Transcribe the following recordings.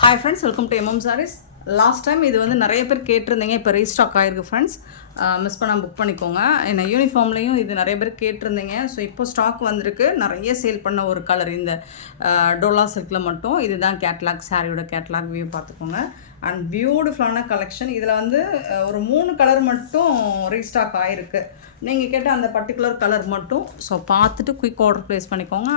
Hi friends, welcome to MM Sarees. Last time இது வந்து நிறைய பேர் கேட்டிருந்தீங்க, இப்போ ரீஸ்டாக் ஆகிருக்கு ஃப்ரெண்ட்ஸ். மிஸ் பண்ணால் புக் பண்ணிக்கோங்க. என்ன யூனிஃபார்ம்லேயும் இது நிறைய பேர் கேட்டிருந்தீங்க. ஸோ இப்போ ஸ்டாக் வந்திருக்கு. நிறைய சேல் பண்ண ஒரு கலர் இந்த டோலா சில்கில் மட்டும். இதுதான் கேட்லாக், சாரியோட கேட்லாக் வியூ பார்த்துக்கோங்க. அண்ட் பியூட்டிஃபுல்லான கலெக்ஷன். இதில் வந்து ஒரு 3 கலர் மட்டும் ரீஸ்டாக் ஆகிருக்கு. நீங்கள் கேட்ட அந்த பர்டிகுலர் கலர் மட்டும். ஸோ பார்த்துட்டு குயிக் ஆர்டர் ப்ளேஸ் பண்ணிக்கோங்க.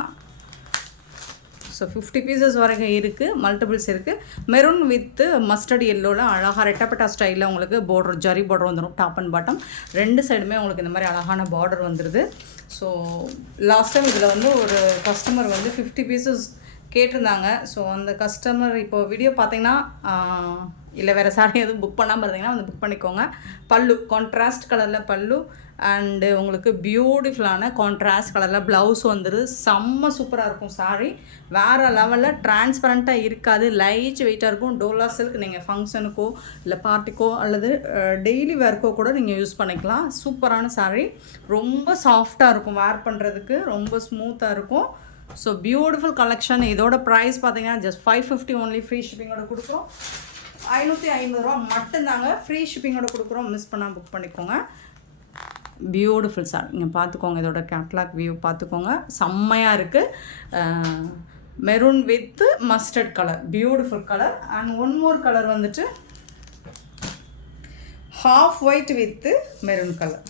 ஸோ 50 பீசஸ் வரைக்கும் இருக்குது, மல்டிபிள்ஸ் இருக்குது. மெரூன் வித் மஸ்டர்ட் எல்லோவில் அழகாக ரெட்டப்பட்டா ஸ்டைலில் உங்களுக்கு பார்டர், ஜரி பார்டர் வந்துடும். டாப் அண்ட் பாட்டம் 2 சைடுமே உங்களுக்கு இந்த மாதிரி அழகான பார்டர் வந்துடுது. ஸோ லாஸ்ட் டைம் இதில் வந்து ஒரு கஸ்டமர் வந்து 50 பீசஸ் கேட்டிருந்தாங்க. ஸோ அந்த கஸ்டமர் இப்போ வீடியோ பார்த்தீங்கன்னா, இல்லை வேறு சாரி எதுவும் புக் பண்ணாமல் இருந்தீங்கன்னா வந்து புக் பண்ணிக்கோங்க. பல்லு கான்ட்ராஸ்ட் கலரில் பல்லு அண்டு உங்களுக்கு பியூட்டிஃபுல்லான கான்ட்ராஸ்ட் கலரில் ப்ளவுஸ் வந்துடுது. செம்ம சூப்பராக இருக்கும் சாரி. வேறு லெவலில் டிரான்ஸ்பரண்ட்டாக இருக்காது, லைட் வெயிட்டாக இருக்கும். டோலா சில்க் நீங்கள் ஃபங்க்ஷனுக்கோ இல்லை பார்ட்டிக்கோ அல்லது டெய்லி வேர்க்கோ கூட நீங்கள் யூஸ் பண்ணிக்கலாம். சூப்பரான சாரி, ரொம்ப சாஃப்டாக இருக்கும், வேர் பண்ணுறதுக்கு ரொம்ப ஸ்மூத்தாக இருக்கும். So beautiful collection. இதோட ப்ரைஸ் பார்த்தீங்கன்னா ஜஸ்ட் 550 ஒன்லி. ஃப்ரீ ஷிப்பிங்கோட கொடுக்குறோம். 550 ரூபா மட்டும்தாங்க, ஃப்ரீ ஷிப்பிங்கோட கொடுக்குறோம். மிஸ் பண்ணால் புக் பண்ணிக்கோங்க. பியூட்டிஃபுல் சார், நீங்கள் பார்த்துக்கோங்க. இதோட கேட்லாக் வியூ பார்த்துக்கோங்க, செம்மையாக இருக்குது. Maroon with mustard colour, beautiful colour. And one more colour வந்துட்டு half white with maroon colour.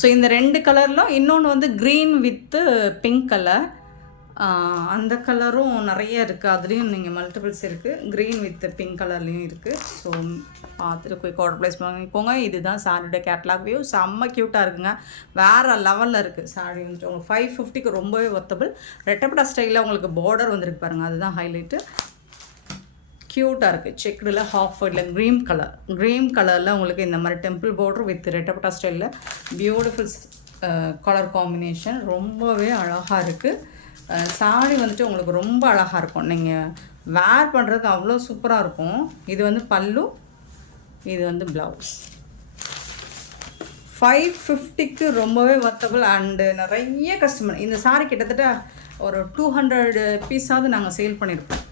So இந்த 2 கலரில் இன்னொன்று வந்து க்ரீன் வித்து பிங்க் கலர். அந்த கலரும் நிறைய இருக்குது, அதுலேயும் நீங்கள் மல்டிபிள்ஸ் இருக்குது. க்ரீன் வித் பிங்க் கலர்லேயும் இருக்குது. ஸோ பார்த்துட்டு குயிக் ஆர்டர் ப்ளேஸ் பண்ணிக்கோங்க. இதுதான் சாரியோட கேட்லாக் வியூ. செம்ம க்யூட்டாக இருக்குங்க, வேறு லெவலில் இருக்குது சாரி. வந்துட்டு உங்களுக்கு 550க்கு ரொம்பவே ஒர்த்தபிள். ரெட்டப்பட்டா ஸ்டைலில் உங்களுக்கு பார்டர் வந்துருக்கு பாருங்கள், அதுதான் ஹைலைட்டு. க்யூட்டாக இருக்குது. செக்குடில் ஹாஃப் ஒயிட்டில் க்ரீன் கலரில் உங்களுக்கு இந்த மாதிரி டெம்பிள் பார்டர் வித் ரெட்டப்பட்டா ஸ்டைலில் பியூட்டிஃபுல் கலர் காம்பினேஷன். ரொம்பவே அழகாக இருக்குது. சாரி வந்துட்டு உங்களுக்கு ரொம்ப அழகாக இருக்கும், நீங்கள் வேர் பண்ணுறதுக்கு அவ்வளோ சூப்பராக இருக்கும். இது வந்து பல்லு, இது வந்து ப்ளவுஸ். 550க்கு ரொம்பவே வர்த்தபிள். அண்டு நிறைய கஸ்டமர் இந்த சாரி கிட்டத்தட்ட ஒரு 200 பீஸாவது நாங்கள் சேல் பண்ணியிருப்போம்.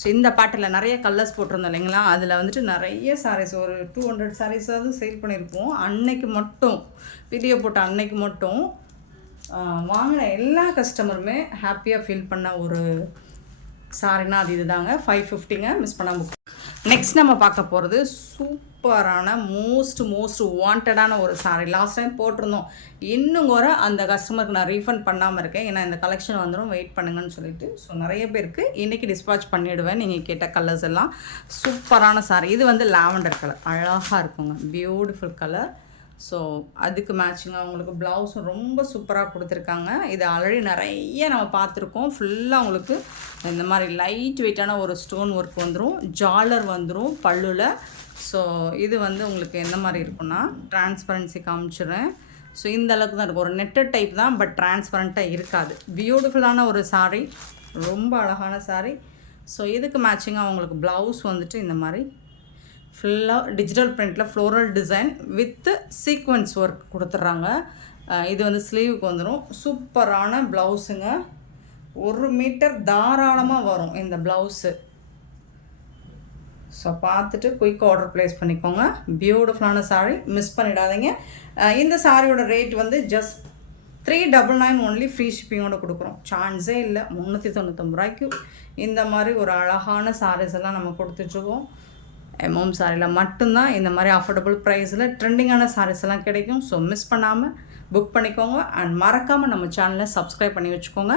ஸோ இந்த பேட்டர்னில் நிறைய கலர்ஸ் போட்டிருந்தோம் இல்லைங்களா, அதில் வந்துட்டு நிறைய சாரீஸ் ஒரு 200 சாரீஸாவது சேல் பண்ணியிருப்போம். அன்னைக்கு மட்டும் வீடியோ போட்ட அன்னைக்கு மட்டும் வாங்கின எல்லா கஸ்டமருமே ஹாப்பியாக ஃபீல் பண்ண ஒரு சாரினா அது இதுதாங்க. 550ங்க, மிஸ் பண்ணாமல். நெக்ஸ்ட் நம்ம பார்க்க போகிறது சூப்பரான மோஸ்ட் வாண்டடான ஒரு சாரி. லாஸ்ட் டைம் போட்டிருந்தோம், இன்னும் கூட அந்த கஸ்டமருக்கு நான் ரீஃபண்ட் பண்ணாமல் இருக்கேன். ஏன்னா இந்த கலெக்ஷன் வந்துடும், வெயிட் பண்ணுங்கன்னு சொல்லிட்டு. ஸோ நிறைய பேருக்கு இன்றைக்கி டிஸ்பாச் பண்ணிவிடுவேன். நீங்கள் கேட்ட கலர்ஸ் எல்லாம் சூப்பரான சாரி. இது வந்து லாவெண்டர் கலர், அழகாக இருக்குங்க, பியூட்டிஃபுல் கலர். ஸோ அதுக்கு மேட்சிங்காக உங்களுக்கு ப்ளவுஸும் ரொம்ப சூப்பராக கொடுத்துருக்காங்க. இது ஆல்ரெடி நிறைய நம்ம பார்த்துருக்கோம். ஃபுல்லாக உங்களுக்கு இந்த மாதிரி லைட் வெயிட்டான ஒரு ஸ்டோன் ஒர்க் வந்துடும், ஜாலர் வந்துடும் பல்லுவில். ஸோ இது வந்து உங்களுக்கு எந்த மாதிரி இருக்குன்னா, டிரான்ஸ்பரன்சி காமிச்சிடுறேன். ஸோ இந்த அளவுக்கு தான் இருக்கும், ஒரு நெட்டட் டைப் தான், பட் டிரான்ஸ்பரண்ட்டாக இருக்காது. பியூட்டிஃபுல்லான ஒரு சாரீ, ரொம்ப அழகான சாரீ. ஸோ இதுக்கு மேட்சிங்காக உங்களுக்கு ப்ளவுஸ் வந்துட்டு இந்த மாதிரி ஃபுல்லாக டிஜிட்டல் பிரிண்டில் floral design with sequins work கொடுத்துட்றாங்க. இது வந்து ஸ்லீவுக்கு வந்துடும். சூப்பரான ப்ளவுஸுங்க, 1 மீட்டர் தாராளமாக வரும் இந்த ப்ளவுஸு. ஸோ பார்த்துட்டு குயிக் ஆர்டர் ப்ளேஸ் பண்ணிக்கோங்க. பியூட்டிஃபுல்லான சாரீ, மிஸ் பண்ணிடாதீங்க. இந்த சாரியோட ரேட் வந்து ஜஸ்ட் 399 ஒன்லி. ஃப்ரீ ஷிப்பிங்கோட கொடுக்குறோம். சான்ஸே இல்லை, 399 ரூபாய்க்கு இந்த மாதிரி ஒரு அழகான சாரீஸ் எல்லாம் நம்ம கொடுத்துட்ருக்கோம். எம்எம் சாரியில் மட்டும்தான் இந்த மாதிரி அஃபோர்டபுள் ப்ரைஸில் ட்ரெண்டிங்கான சாரீஸ் எல்லாம் கிடைக்கும். ஸோ மிஸ் பண்ணாமல் புக் பண்ணிக்கோங்க. அண்ட் மறக்காமல் நம்ம சேனலை சப்ஸ்கிரைப் பண்ணி வச்சுக்கோங்க.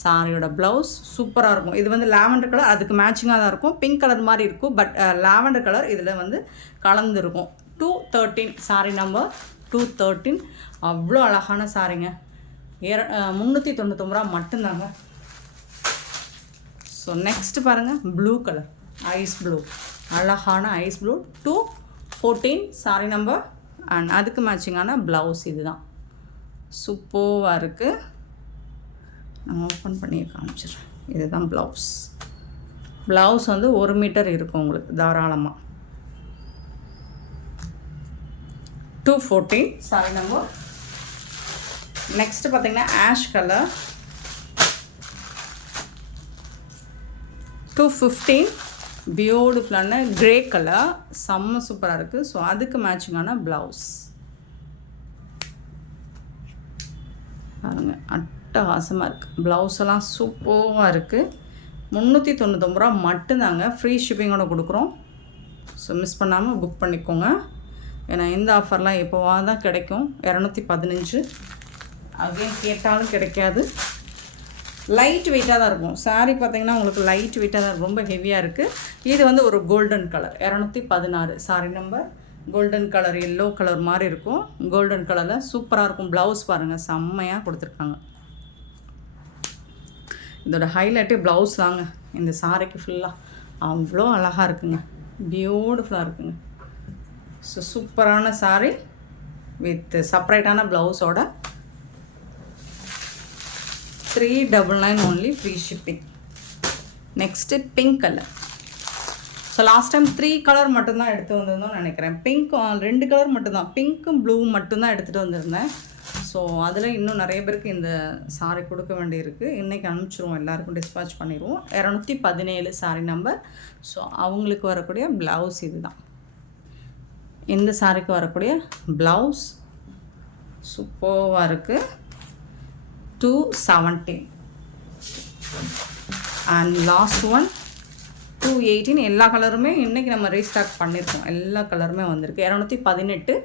சாரியோட ப்ளவுஸ் சூப்பராக இருக்கும். இது வந்து லாவெண்டர் கலர், அதுக்கு மேட்சிங்காக தான் இருக்கும். பிங்க் கலர் மாதிரி இருக்கும், பட் லாவெண்டர் கலர் இதில் வந்து கலந்துருக்கும். 213 சாரி நம்பர் 213. அவ்வளோ அழகான சாரிங்க. 399 ரூபா மட்டும்தாங்க. ஸோ நெக்ஸ்ட்டு பாருங்கள், ப்ளூ கலர், ஐஸ் ப்ளூ, அழகான ice blue. 214 sari number. And அதுக்கு மேட்சிங்கான ப்ளவுஸ் இதுதான். சூப்பராக இருக்குது. நான் ஓப்பன் பண்ணி காமிச்சிடுறேன். இதுதான் ப்ளவுஸ். ப்ளவுஸ் வந்து 1 மீட்டர் இருக்கும் உங்களுக்கு தாராளமாக. 214 சாரி நம்பர். நெக்ஸ்ட்டு பார்த்திங்கன்னா ஆஷ் கலர். 215 பியூட்டிஃபுல்லான க்ரே கலர், செம்ம சூப்பராக இருக்குது. ஸோ அதுக்கு மேட்சிங்கான ப்ளவுஸ் பாருங்க, அட்டகாசமாக இருக்குது. ப்ளவுஸ் எல்லாம் சூப்பராக இருக்குது. 399 ரூபா மட்டும்தாங்க, ஃப்ரீ ஷிப்பிங்கோட கொடுக்குறோம். ஸோ மிஸ் பண்ணாமல் புக் பண்ணிக்கோங்க. ஏன்னா இந்த ஆஃபர்லாம் எப்போவா தான் கிடைக்கும். 215 அகைன் கேட்டாலும் கிடைக்காது. லைட் வெயிட்டாக தான் இருக்கும். சாரீ பார்த்திங்கன்னா உங்களுக்கு லைட் வெயிட்டாக தான் இருக்கும், ரொம்ப ஹெவியாக இருக்குது. இது வந்து ஒரு golden colour, 216 sorry number. Golden colour, yellow colour மாதிரி இருக்கும். கோல்டன் கலரில் சூப்பராக இருக்கும். ப்ளவுஸ் பாருங்கள், செம்மையாக கொடுத்துருக்காங்க. இதோட ஹைலைட்டே ப்ளவுஸ் தாங்க இந்த சாரிக்கு ஃபுல்லாக. அவ்வளோ அழகாக இருக்குங்க, பியூட்டிஃபுல்லாக இருக்குங்க. ஸோ சூப்பரான சாரீ வித் செப்பரேட்டான ப்ளவுஸோட 399 only, free shipping. Next pink colour. So last time 3 colour மட்டும்தான் எடுத்து வந்திருந்தோம்னு நினைக்கிறேன். பிங்க் 2 கலர் மட்டும்தான், பிங்க்கும் ப்ளூவும் மட்டும்தான் எடுத்துகிட்டு வந்திருந்தேன். ஸோ அதில் இன்னும் நிறைய பேருக்கு இந்த சாரீ கொடுக்க வேண்டியிருக்கு. இன்றைக்கி அனுப்பிச்சிருவோம், எல்லாருக்கும் டிஸ்பேச் பண்ணிடுவோம். 217 சாரீ நம்பர். ஸோ அவங்களுக்கு வரக்கூடிய ப்ளவுஸ் இது தான். இந்த சாரீக்கு வரக்கூடிய ப்ளவுஸ் சூப்பராக இருக்குது. 217 அண்ட் லாஸ்ட் ஒன் 218. எல்லா கலருமே இன்றைக்கி நம்ம ரீஸ்டாக் பண்ணியிருக்கோம், எல்லா கலருமே வந்திருக்கு. 218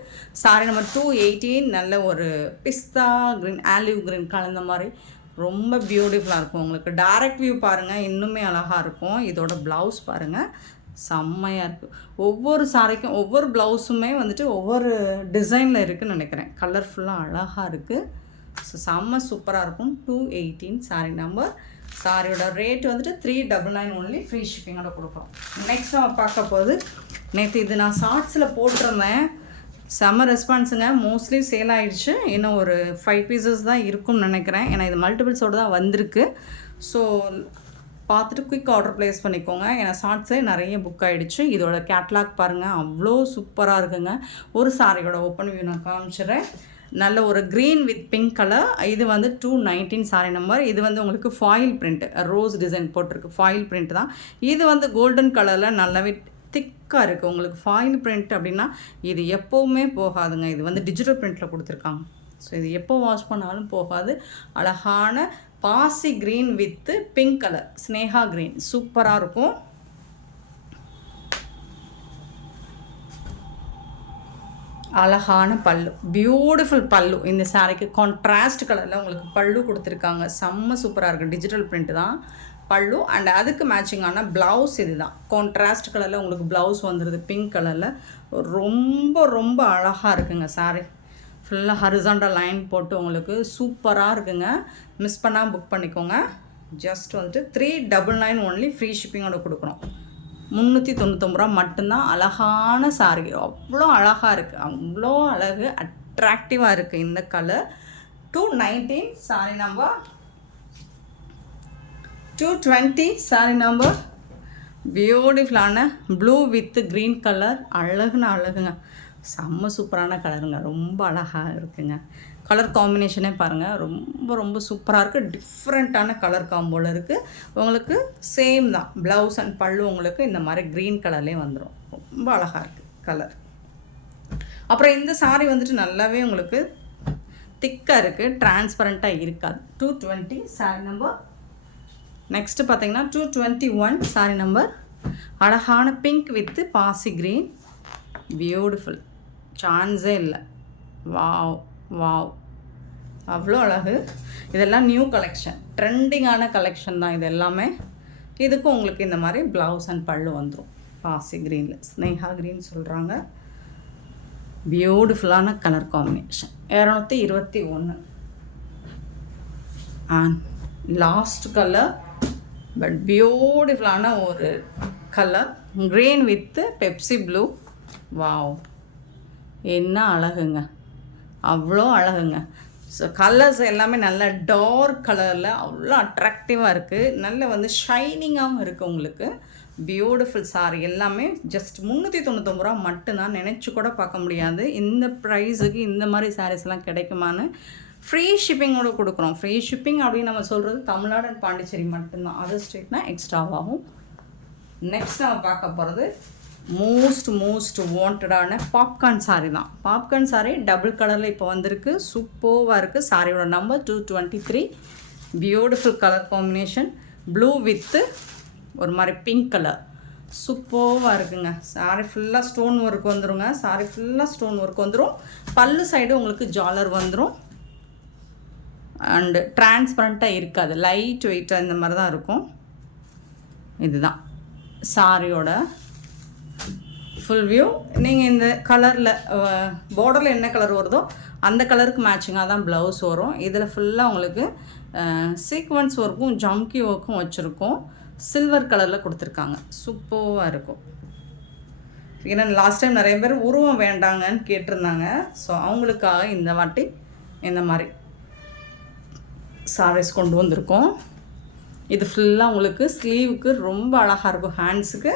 சாரி நம்பர் 218. நல்ல ஒரு பிஸ்தா க்ரீன், ஆலிவ் க்ரீன் கலந்த மாதிரி ரொம்ப பியூட்டிஃபுல்லாக இருக்கும். உங்களுக்கு டைரக்ட் வியூ பாருங்கள், இன்னுமே அழகாக இருக்கும். இதோட ப்ளவுஸ் பாருங்கள், செம்மையாக இருக்குது. ஒவ்வொரு சாரிக்கும் ஒவ்வொரு ப்ளவுஸுமே வந்துட்டு ஒவ்வொரு டிசைனில் இருக்குதுன்னு நினைக்கிறேன். கலர்ஃபுல்லாக அழகாக இருக்குது. ஸோ செம்ம சூப்பராக இருக்கும். 218 சாரி நம்பர். சாரியோட ரேட் வந்துட்டு 399 ஒன்லி, ஃப்ரீ ஷிப்பிங்கோட கொடுக்குறோம். நெக்ஸ்ட் நம்ம பார்க்க போது, நேற்று இது நான் ஷார்ட்ஸில் போட்டிருந்தேன், செம்ம ரெஸ்பான்ஸுங்க. மோஸ்ட்லி சேல் ஆகிடுச்சு. இன்னும் ஒரு 5 பீசஸ் தான் இருக்கும்னு நினைக்கிறேன். ஏன்னா இது மல்டிபிள்ஸோடு தான் வந்திருக்கு. ஸோ பார்த்துட்டு குயிக் ஆர்டர் ப்ளேஸ் பண்ணிக்கோங்க. ஏன்னா ஷார்ட்ஸே நிறைய புக் ஆகிடுச்சு. இதோட கேட்லாக் பாருங்கள், அவ்வளோ சூப்பராக இருக்குங்க. ஒரு சாரியோட ஓப்பன் வியூ நான் காமிச்சிடுறேன். நல்ல ஒரு க்ரீன் வித் பிங்க் கலர். இது வந்து 219 சாரி நம்பர். இது வந்து உங்களுக்கு ஃபாயில் பிரிண்ட், ரோஸ் டிசைன் போட்டிருக்கு, ஃபாயில் பிரிண்ட் தான். இது வந்து கோல்டன் கலரில் நல்லாவே திக்காக இருக்குது. உங்களுக்கு ஃபாயில் பிரிண்ட் அப்படின்னா இது எப்போவுமே போகாதுங்க. இது வந்து டிஜிட்டல் பிரிண்ட்டில் கொடுத்துருக்காங்க. ஸோ இது எப்போ வாஷ் பண்ணாலும் போகாது. அழகான பாசி green with pink colour, Sneha green, சூப்பராக இருக்கும். அழகான பல்லு, பியூட்டிஃபுல் பல்லு. இந்த சாரிக்கு கான்ட்ராஸ்ட் கலரில் உங்களுக்கு பல்லு கொடுத்துருக்காங்க. செம்ம சூப்பராக இருக்குது. டிஜிட்டல் பிரிண்ட் தான் பல்லு. அண்ட் அதுக்கு மேட்சிங்கான ப்ளவுஸ் இது தான். கான்ட்ராஸ்ட் கலரில் உங்களுக்கு ப்ளவுஸ் வந்துடுது பிங்க் கலரில். ரொம்ப ரொம்ப அழகாக இருக்குங்க சாரி. ஃபுல்லாக ஹரிசாண்டல் லைன் போட்டு உங்களுக்கு சூப்பராக இருக்குங்க. மிஸ் பண்ணால் புக் பண்ணிக்கோங்க. ஜஸ்ட் வந்துட்டு 399 ஒன்லி, ஃப்ரீ ஷிப்பிங்கோட கொடுக்குறோம். 399 ரூபா மட்டும்தான். அழகான சாரி, அவ்வளோ அழகாக இருக்குது, அவ்வளோ அழகு, அட்ராக்டிவாக இருக்குது இந்த colour. 219 sorry number. 220 sorry number. பியூட்டிஃபுல்லான ப்ளூ வித் க்ரீன் கலர், அழகுன்னு அழகுங்க. செம்ம சூப்பரான கலருங்க, ரொம்ப அழகாக இருக்குங்க. கலர் காம்பினேஷனே பாருங்கள், ரொம்ப ரொம்ப சூப்பராக இருக்குது. டிஃப்ரெண்ட்டான கலர் காம்போவில் இருக்குது. உங்களுக்கு சேம் தான், ப்ளவுஸ் அண்ட் பல்லு உங்களுக்கு இந்த மாதிரி க்ரீன் கலர்லேயே வந்துடும். ரொம்ப அழகாக இருக்குது கலர். அப்புறம் இந்த சாரீ வந்துட்டு நல்லாவே உங்களுக்கு திக்காக இருக்குது, டிரான்ஸ்பரண்ட்டாக இருக்காது. 220 சாரி நம்பர். நெக்ஸ்ட்டு பார்த்தீங்கன்னா 221 சாரி நம்பர். அழகான பிங்க் வித்து பாசி க்ரீன், பியூட்டிஃபுல், சான்ஸே இல்லை. வாவ் வாவ், அவ்வளோ அழகு. இதெல்லாம் நியூ கலெக்ஷன், ட்ரெண்டிங்கான கலெக்ஷன் தான் இது எல்லாமே. இதுக்கும் உங்களுக்கு இந்த மாதிரி ப்ளவுஸ் அண்ட் பல்லு வந்துடும். பாசி க்ரீனில் ஸ்னேகா க்ரீன் சொல்கிறாங்க. பியூட்டிஃபுல்லான colour combination. 221 and last colour, but பியூட்டிஃபுல்லான ஒரு colour, green with Pepsi blue. Wow, என்ன அழகுங்க, அவ்வளோ அழகுங்க. ஸோ கலர்ஸ் எல்லாமே நல்ல டார்க் கலரில் அவ்வளோ அட்ராக்டிவாக இருக்குது. நல்ல வந்து ஷைனிங்காகவும் இருக்குது உங்களுக்கு. பியூட்டிஃபுல் சாரி எல்லாமே ஜஸ்ட் 399 ரூபா மட்டும்தான். நினச்சி கூட பார்க்க முடியாது இந்த ப்ரைஸுக்கு இந்த மாதிரி சாரீஸ்லாம் கிடைக்குமான்னு. ஃப்ரீ ஷிப்பிங்கோடு கொடுக்குறோம். ஃப்ரீ ஷிப்பிங் அப்படின்னு நம்ம சொல்கிறது தமிழ்நாடு அண்ட் பாண்டிச்சேரி மட்டும்தான். அதர் ஸ்டேட்னா எக்ஸ்ட்ராவாகும். நெக்ஸ்ட் நம்ம பார்க்க போகிறது மோஸ்ட் வாண்டடான பாப்கார்ன் சாரீ தான். பாப்கார்ன் சாரீ டபுள் கலரில் இப்போ வந்திருக்கு. சூப்பராக இருக்குது. சாரியோட number 223. Beautiful colour combination. Blue with ஒரு மாதிரி பிங்க் கலர். சூப்பராக இருக்குங்க. சாரி ஃபுல்லாக ஸ்டோன் ஒர்க் வந்துடுங்க. சாரி ஃபுல்லாக ஸ்டோன் ஒர்க் வந்துடும். பல்லு சைடு உங்களுக்கு ஜாலர் வந்துடும். அண்டு டிரான்ஸ்பரண்ட்டாக இருக்காது. லைட் வெயிட்டாக இந்த மாதிரி தான் இருக்கும். இதுதான் சாரியோட ஃபுல் வியூ. நீங்கள் இந்த கலரில் பார்டரில் என்ன கலர் வருதோ அந்த கலருக்கு மேட்சிங்காக தான் ப்ளவுஸ் வரும். இதில் ஃபுல்லாக உங்களுக்கு சீக்வன்ஸ் ஒர்க்கும் ஜம்கி ஒர்க்கும் வச்சுருக்கோம். சில்வர் கலரில் கொடுத்துருக்காங்க. சூப்பராக இருக்கும். ஏன்னா லாஸ்ட் டைம் நிறைய பேர் உருவம் வேண்டாங்கன்னு கேட்டிருந்தாங்க. ஸோ அவங்களுக்காக இந்த வாட்டி இந்த மாதிரி சாரீஸ் கொண்டு வந்திருக்கோம். இது ஃபுல்லாக உங்களுக்கு ஸ்லீவுக்கு ரொம்ப அழகாக இருக்கும். ஹேண்ட்ஸுக்கு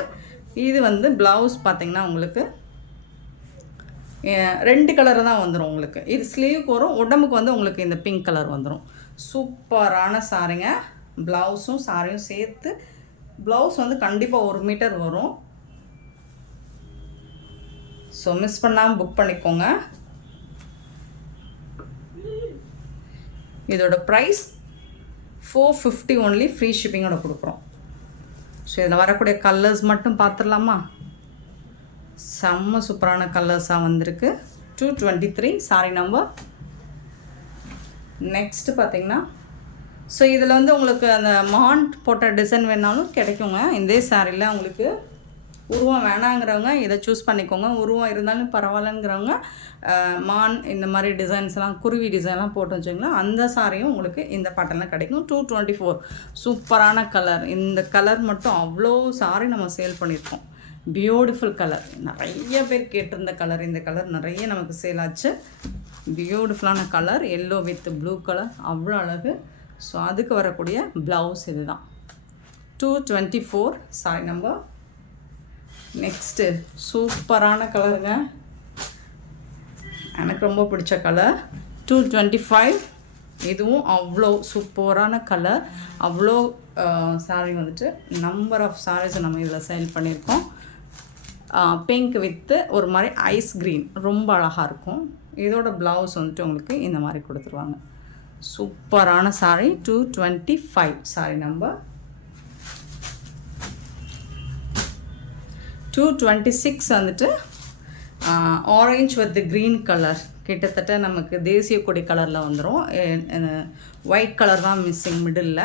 இது வந்து ப்ளவுஸ் பார்த்திங்கன்னா உங்களுக்கு 2 கலர் தான் வந்துடும் உங்களுக்கு. இது ஸ்லீவுக்கு வரும். உடம்புக்கு வந்து உங்களுக்கு இந்த பிங்க் கலர் வந்துடும். சூப்பரான சாரீங்க. ப்ளவுஸும் சாரியும் சேர்த்து ப்ளவுஸ் வந்து கண்டிப்பாக 1 மீட்டர் வரும். ஸோ மிஸ் பண்ணாமல் புக் பண்ணிக்கோங்க. இதோட ப்ரைஸ் 450 ஒன்லி. ஃப்ரீ ஷிப்பிங்கோட கொடுக்குறோம். ஸோ இதில் வரக்கூடிய கலர்ஸ் மட்டும் பார்த்துடலாமா? செம்ம சூப்பரான கலர்ஸாக வந்திருக்கு. 223 சாரி நம்பர். நெக்ஸ்ட்டு பார்த்திங்கன்னா ஸோ இதில் வந்து உங்களுக்கு அந்த மான் போட்ட டிசைன் வேணாலும் கிடைக்குங்க. இந்த சாரியில் உங்களுக்கு உருவம் வேணாங்கிறவங்க இதை சூஸ் பண்ணிக்கோங்க. உருவம் இருந்தாலும் பரவாயில்லங்கிறவங்க மான் இந்த மாதிரி டிசைன்ஸ்லாம் குருவி டிசைன்லாம் போட்டு வச்சிங்கன்னா அந்த சாரியும் உங்களுக்கு இந்த பாட்டெல்லாம் கிடைக்கும். 224 சூப்பரான கலர். இந்த கலர் மட்டும் அவ்வளோ சாரி நம்ம சேல் பண்ணியிருக்கோம். Beautiful colour. நிறைய பேர் கேட்டிருந்த கலர். இந்த கலர் நிறைய நமக்கு சேல் ஆச்சு. பியூட்டிஃபுல்லான colour. Yellow with blue colour அவ்வளோ அழகு. ஸோ அதுக்கு வரக்கூடிய ப்ளவுஸ் இது தான். 224 சாரி நம்பர். நெக்ஸ்ட்டு சூப்பரான கலருங்க. எனக்கு ரொம்ப பிடிச்ச கலர் 225. இதுவும் அவ்வளோ சூப்பரான கலர். அவ்வளோ சாரீ வந்துட்டு நம்பர் ஆஃப் சாரீஸ் நம்ம இதில் சேல் பண்ணியிருக்கோம். பிங்க் வித்து ஒரு மாதிரி ஐஸ் க்ரீன் ரொம்ப அழகாக இருக்கும். இதோட ப்ளவுஸ் வந்துட்டு உங்களுக்கு இந்த மாதிரி கொடுத்துருவாங்க. சூப்பரான சாரீ 225 சாரீ நம்பர். 226 வந்துட்டு ஆரஞ்ச் வித் க்ரீன் கலர். கிட்டத்தட்ட நமக்கு தேசிய கொடி கலரில் வந்துடும். ஒயிட் கலர் தான் மிஸ்ஸிங் மிடில்.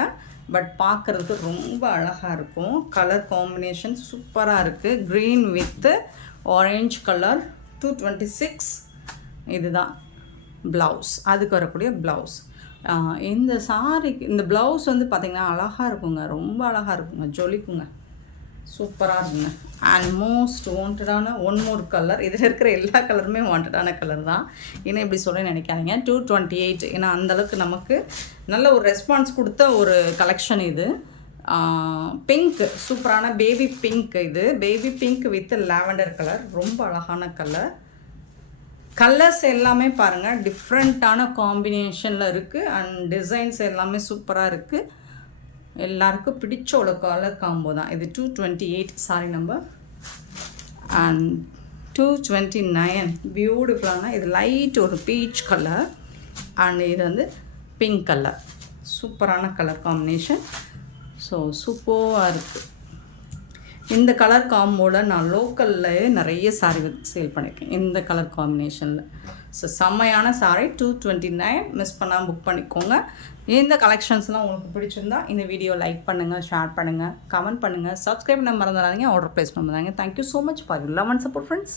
பட் பார்க்குறதுக்கு ரொம்ப அழகாக இருக்கும். கலர் காம்பினேஷன் சூப்பராக இருக்குது. Green with orange colour. 226 இதுதான் ப்ளவுஸ். அதுக்கு வரக்கூடிய ப்ளவுஸ். இந்த சாரிக்கு இந்த ப்ளவுஸ் வந்து பார்த்திங்கன்னா அழகாக இருக்குங்க. ரொம்ப அழகாக இருக்குங்க. ஜொலிக்குங்க. சூப்பராக இருக்குங்க. அண்ட் மோஸ்ட் வாண்டடான ஒன் மோர் கலர். இதில் இருக்கிற எல்லா கலருமே வாண்டடான கலர் தான். ஏன்னா இப்படி சொல்ல நினைக்காதீங்க. 228. ஏன்னா அந்தளவுக்கு நமக்கு நல்ல ஒரு ரெஸ்பான்ஸ் கொடுத்த ஒரு கலெக்ஷன் இது. பிங்க் சூப்பரான பேபி பிங்க். இது baby pink with lavender colour. ரொம்ப அழகான கலர். கலர்ஸ் எல்லாமே பாருங்கள் டிஃப்ரெண்ட்டான காம்பினேஷனில் இருக்குது. அண்ட் டிசைன்ஸ் எல்லாமே சூப்பராக இருக்குது. எல்லாருக்கும் பிடிச்ச ஒரு கலர் காம்போ தான் இது. 228 சாரி நம்பர். அண்ட் 229 பியூட்டிஃபுல்லான இது லைட் ஒரு பீச் கலர். அண்ட் இது வந்து பிங்க் கலர். சூப்பரான கலர் காம்பினேஷன். ஸோ சூப்பராக இருக்குது. இந்த கலர் காம்போவில் நான் லோக்கல்லையே நிறைய சாரீ சேல் பண்ணியிருக்கேன் இந்த கலர் காம்பினேஷனில். ஸோ செம்மையான சாரீ 229. மிஸ் பண்ணாமல் புக் பண்ணிக்கோங்க. இந்த கலெக்ஷன்ஸ்லாம் உங்களுக்கு பிடிச்சிருந்தா இந்த வீடியோ லைக் பண்ணுங்கள், ஷேர் பண்ணுங்கள், கமெண்ட் பண்ணுங்கள், சப்ஸ்கிரைப் பண்ண மறந்துடாதீங்க, ஆர்டர் ப்ளேஸ் பண்ண மறந்துடாதீங்க. Thank you so much for your love and support friends.